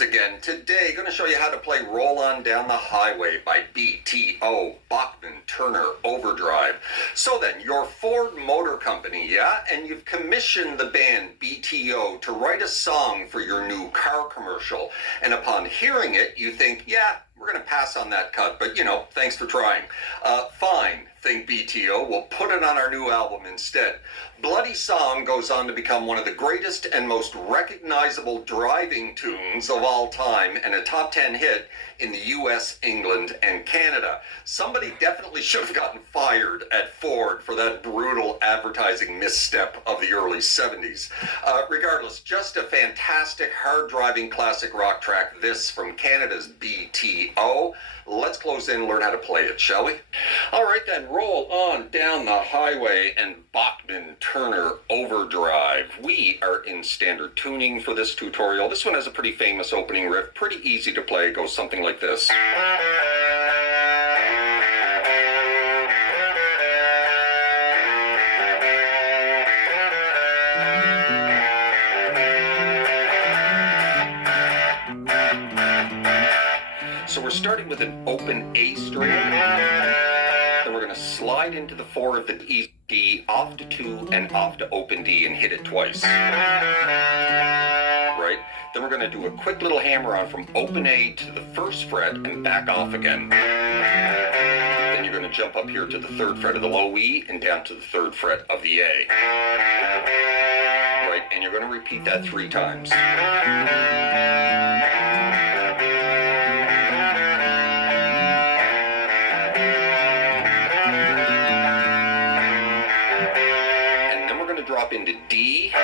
Again today, going to show you how to play Rollin Down the Highway by BTO, Bachman Turner Overdrive. So then, your Ford Motor Company, yeah? And you've commissioned the band BTO to write a song for your new car commercial. And upon hearing it, you think, yeah, we're going to pass on that cut, but thanks for trying. Fine, think BTO, we'll put it on our new album instead. Bloody Song goes on to become one of the greatest and most recognizable driving tunes of all time and a top 10 hit in the US, England, and Canada. Somebody definitely should have gotten fired at Ford for that brutal advertising misstep of the early 70s. Regardless, just a fantastic hard-driving classic rock track, this from Canada's BTO. Let's close in and learn how to play it, shall we? All right then, Roll On Down the Highway and Bachman Turner Overdrive. We are in standard tuning for this tutorial. This one has a pretty famous opening riff, pretty easy to play. It goes something like this. So we're starting with an open A string, then we're going to slide into the 4 of the E, D, off to 2, and off to open D, and hit it twice. Right? Then we're going to do a quick little hammer-on from open A to the 1st fret and back off again. Then you're going to jump up here to the 3rd fret of the low E and down to the 3rd fret of the A. Right? And you're going to repeat that 3 times. Drop into D. I'm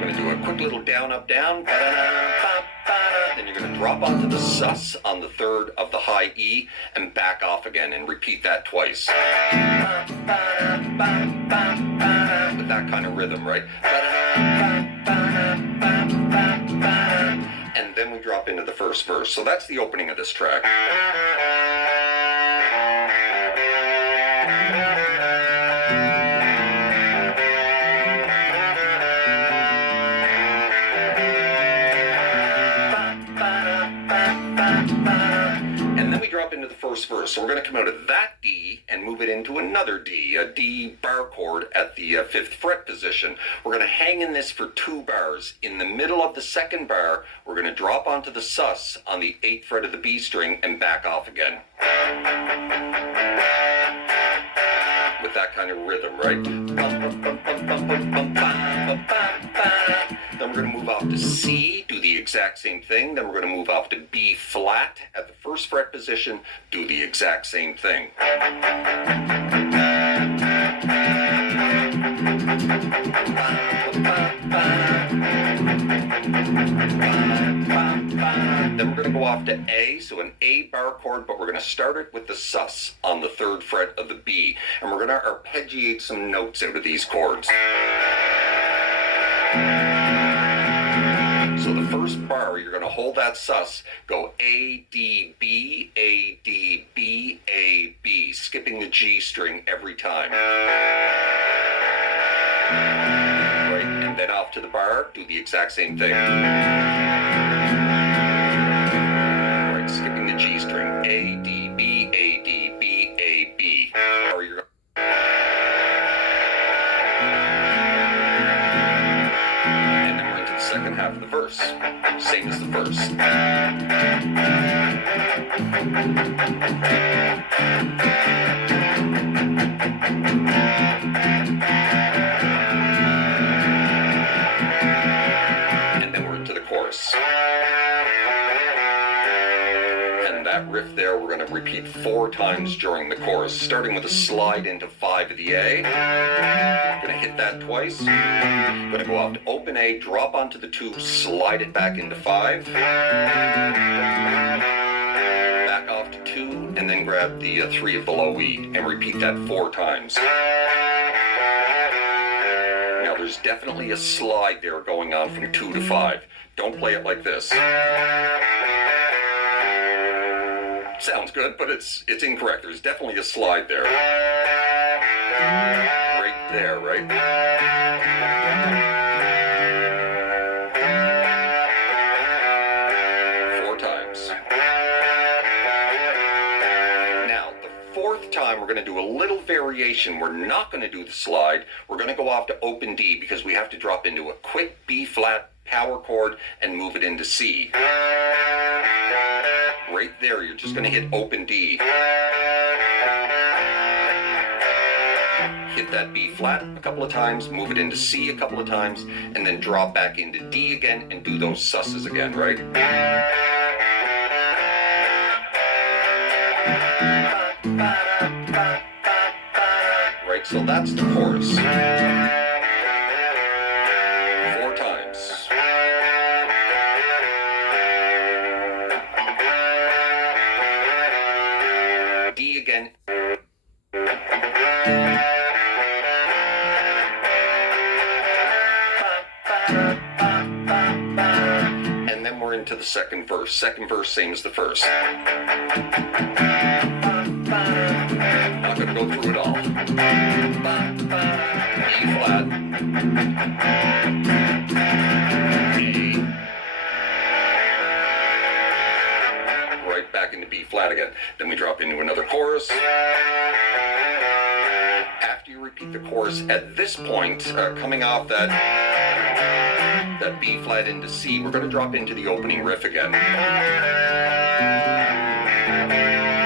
going to do a quick little down, up, down. Then you're going to drop onto the sus on the 3rd of the high E and back off again and repeat that twice. With that kind of rhythm, right? And then we drop into the 1st verse. So that's the opening of this track. And then we drop into the 1st verse. So we're going to come out of that D and move it into another D, a D bar chord at the 5th fret position. We're going to hang in this for 2 bars. In the middle of the 2nd bar, we're going to drop onto the sus on the 8th fret of the B string and back off again. With that kind of rhythm, right? Then we're going to move off to C, do the exact same thing. Then we're going to move off to B flat at the 1st fret position, do the exact same thing. Then we're going to go off to A, so an A bar chord, but we're going to start it with the sus on the 3rd fret of the B. And we're going to arpeggiate some notes out of these chords. So the 1st bar, you're going to hold that sus, go A, D, B, A, D, B, A, B, skipping the G string every time. Right, and then off to the bar, do the exact same thing. Right, skipping the G string, A, D, B, A, D, B, A, B. Or you're second half of the verse, same as the first. And then we're into the chorus. And that riff there, we're going to repeat 4 times during the chorus, starting with a slide into 5 of the A. Going to hit that twice. Going to go off to open A, drop onto the 2, slide it back into 5. Back off to 2, and then grab the 3 of the low E, and repeat that 4 times. Now there's definitely a slide there going on from 2 to 5. Don't play it like this. Sounds good, but it's incorrect. There's definitely a slide there. Right there, right? we're going to do a little variation. We're not going to do the slide. We're going to go off to open D because we have to drop into a quick B flat power chord and move it into C. Right there, you're just going to hit open D. Hit that B flat a couple of times, move it into C a couple of times, and then drop back into D again and do those susses again, right? Right, so that's the chorus. 4 times. D again. And then we're into the second verse. Second verse, same as the first. Not going to go through it all. E flat. A. Right back into B flat again. Then we drop into another chorus. After you repeat the chorus, at this point, coming off that B flat into C, we're going to drop into the opening riff again.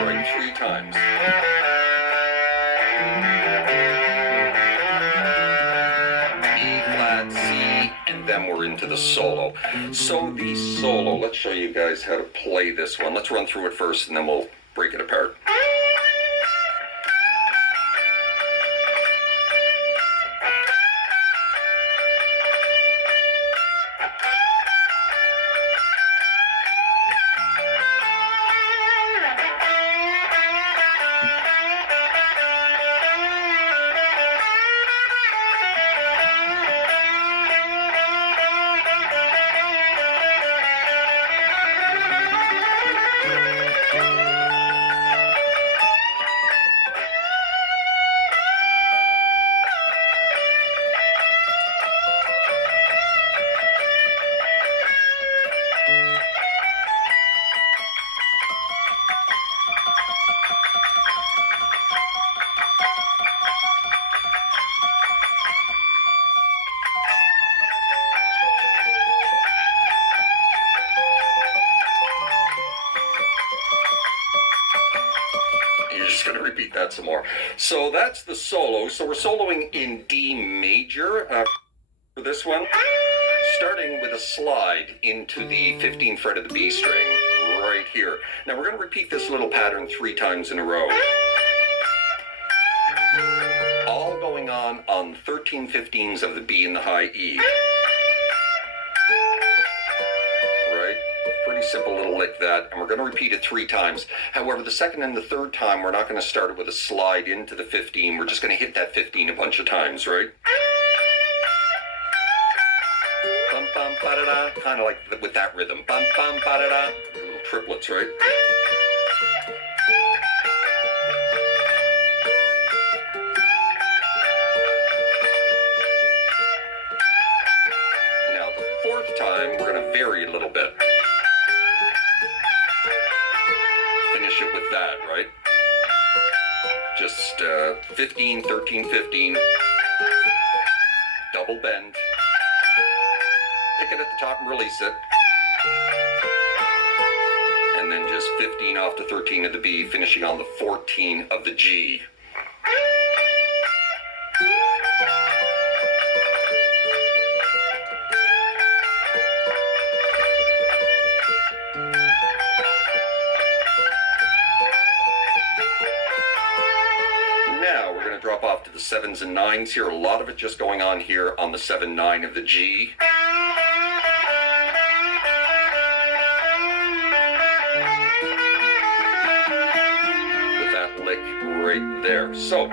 Right, 3 times. B flat, C, and then we're into the solo. So the solo, let's show you guys how to play this one. Let's run through it first and then we'll break it apart. Going to repeat that some more. So that's the solo. So we're soloing in D major for this one, starting with a slide into the 15th fret of the B string right here. Now we're going to repeat this little pattern 3 times in a row. All going on 13/15s of the B and the high E. Simple little lick that, and we're going to repeat it 3 times. However, the second and the third time, we're not going to start it with a slide into the 15. We're just going to hit that 15 a bunch of times, right? Bum bum ba da da, kind of like with that rhythm. Bum bum ba da da, little triplets, right? Now the 4th time, we're going to vary a little bit. It with that, right? Just 15, 13, 15. Double bend. Pick it at the top and release it. And then just 15 off to 13 of the B, finishing on the 14 of the G. Drop off to the 7s and 9s here. A lot of it just going on here on the 7/9 of the G. With that lick right there. So,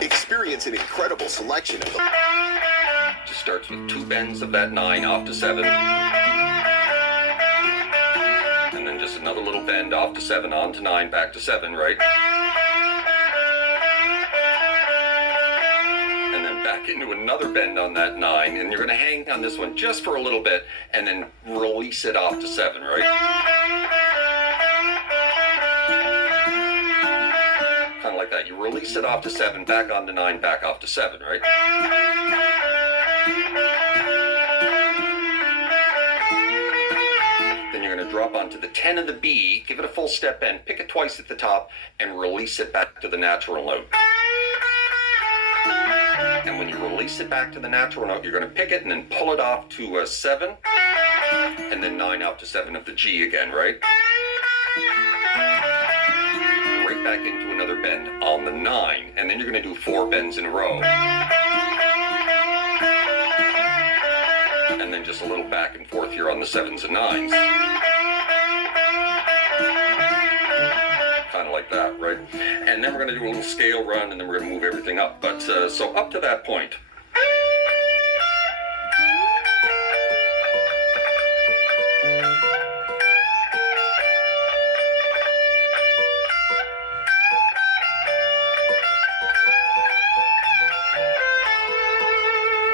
experience an incredible selection of them. Just starts with 2 bends of that 9 off to 7. And then just another little bend off to 7, on to 9, back to 7, right? Back into another bend on that 9, and you're going to hang on this one just for a little bit and then release it off to 7, right? that. You release it off to 7, back on to 9, back off to 7, right? Then you're going to drop onto the 10 of the B, give it a full step bend, pick it twice at the top, and release it back to the natural note. And when you release it back to the natural note, you're going to pick it and then pull it off to a 7, and then 9 out to 7 of the G again, right? Right back into another bend on the 9, and then you're going to do 4 bends in a row. And then just a little back and forth here on the 7s and 9s. Kind of like that, right? And then we're going to do a little scale run, and then we're going to move everything up. But so up to that point.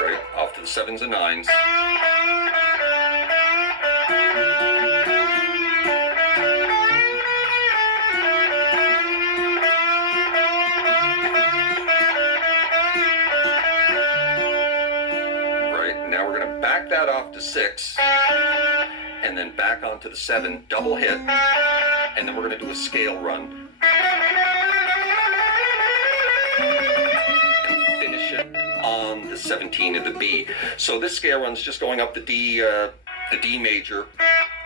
Right, off to the 7s and 9s. Now we're going to back that off to 6, and then back onto the 7, double hit, and then we're going to do a scale run. And finish it on the 17 of the B. So this scale run's just going up the D major,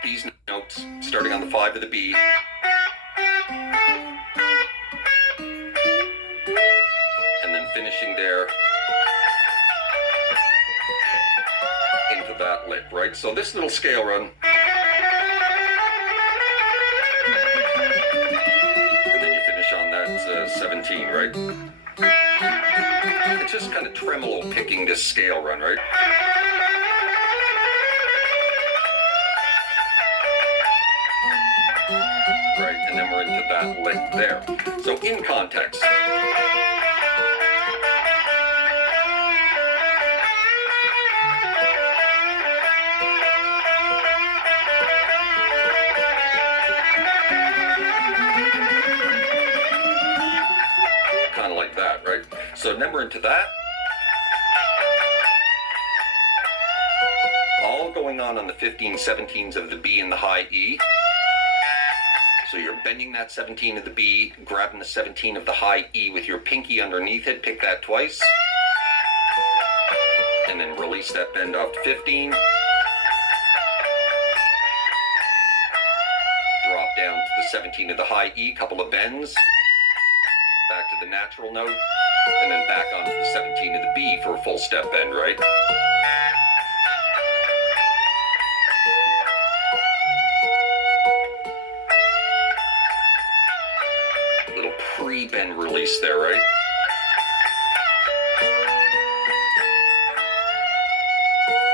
these notes, starting on the 5 of the B. And then finishing there. Into that lick, right? So this little scale run, and then you finish on that 17, right? It's just kind of tremolo picking this scale run, right? Right, and then we're into that lick there. So in context. Like that, right? So then we're into that. All going on the 15, 17s of the B and the high E. So you're bending that 17 of the B, grabbing the 17 of the high E with your pinky underneath it, pick that twice. And then release that bend off to 15. Drop down to the 17 of the high E, couple of bends. Back to the natural note, and then back onto the 17 of the B for a full step bend, right? Little pre-bend release there, right?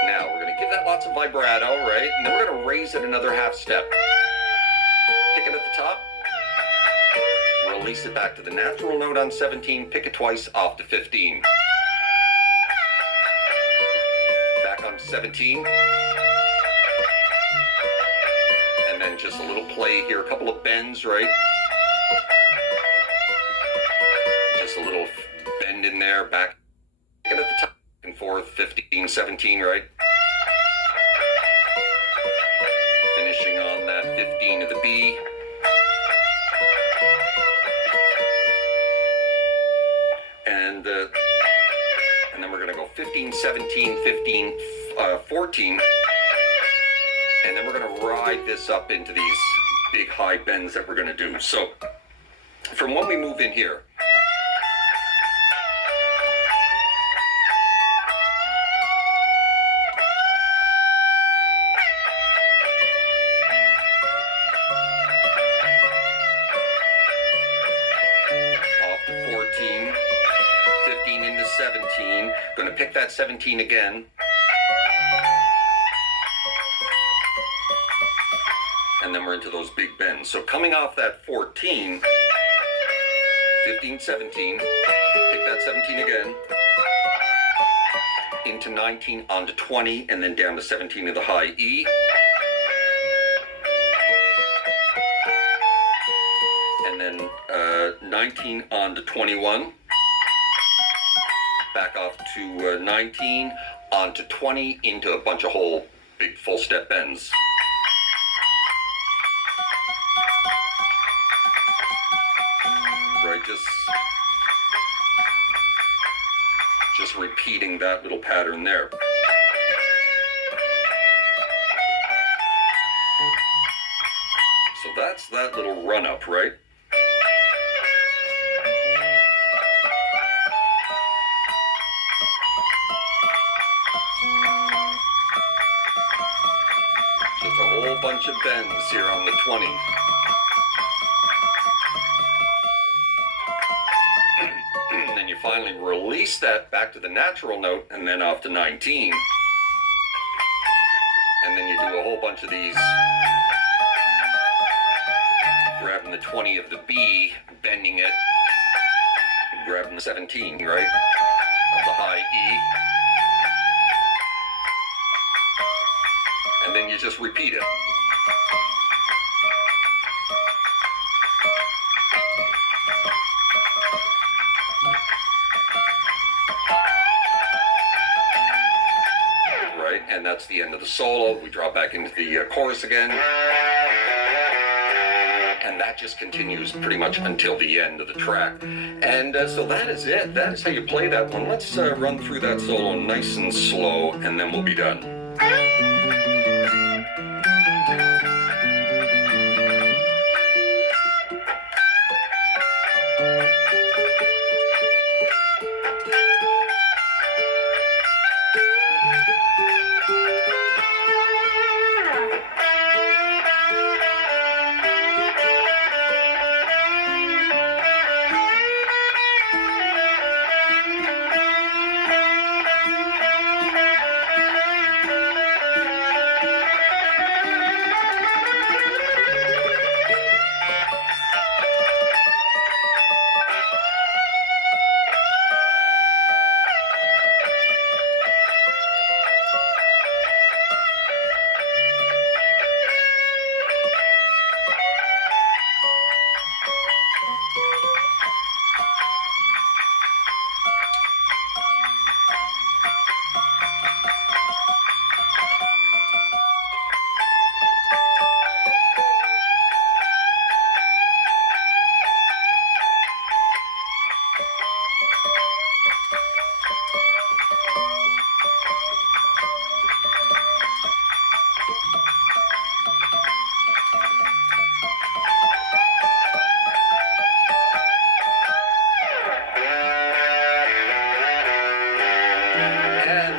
Now we're going to give that lots of vibrato, right? And then we're going to raise it another half step. Pick it at the top. Release it back to the natural note on 17, pick it twice, off to 15. Back on 17. And then just a little play here, a couple of bends, right? Just a little bend in there, back at the top and forth, 15, 17, right? Finishing on that 15 of the B. And then we're going to go 15, 17, 15, 14. And then we're going to ride this up into these big high bends that we're going to do. So from when we move in here, off to 14. 15 into 17, going to pick that 17 again, and then we're into those big bends. So coming off that 14, 15, 17, pick that 17 again, into 19, onto 20, and then down to 17 of the high E. And then 19 on to 21. Back off to 19, on to 20, into a bunch of whole big full step bends. Right, just repeating that little pattern there. So that's that little run up, right? Just a whole bunch of bends here on the 20. And then you finally release that back to the natural note and then off to 19. And then you do a whole bunch of these. Grabbing the 20 of the B, bending it, grabbing the 17, right, of the high E, and then you just repeat it. Right, and that's the end of the solo. We drop back into the chorus again. And that just continues pretty much until the end of the track. And so that is it. That is how you play that one. Let's run through that solo nice and slow, and then we'll be done.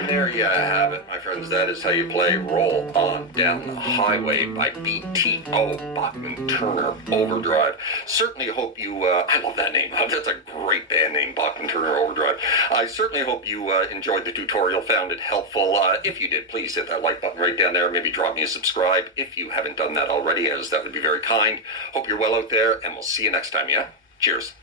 There you have it, my friends. That is how you play Roll On Down the Highway by BTO, Bachman Turner Overdrive. Certainly hope you, I love that name. That's a great band name, Bachman Turner Overdrive. I certainly hope you enjoyed the tutorial, found it helpful. If you did, please hit that like button right down there. Maybe drop me a subscribe if you haven't done that already, as that would be very kind. Hope you're well out there, and we'll see you next time, yeah? Cheers.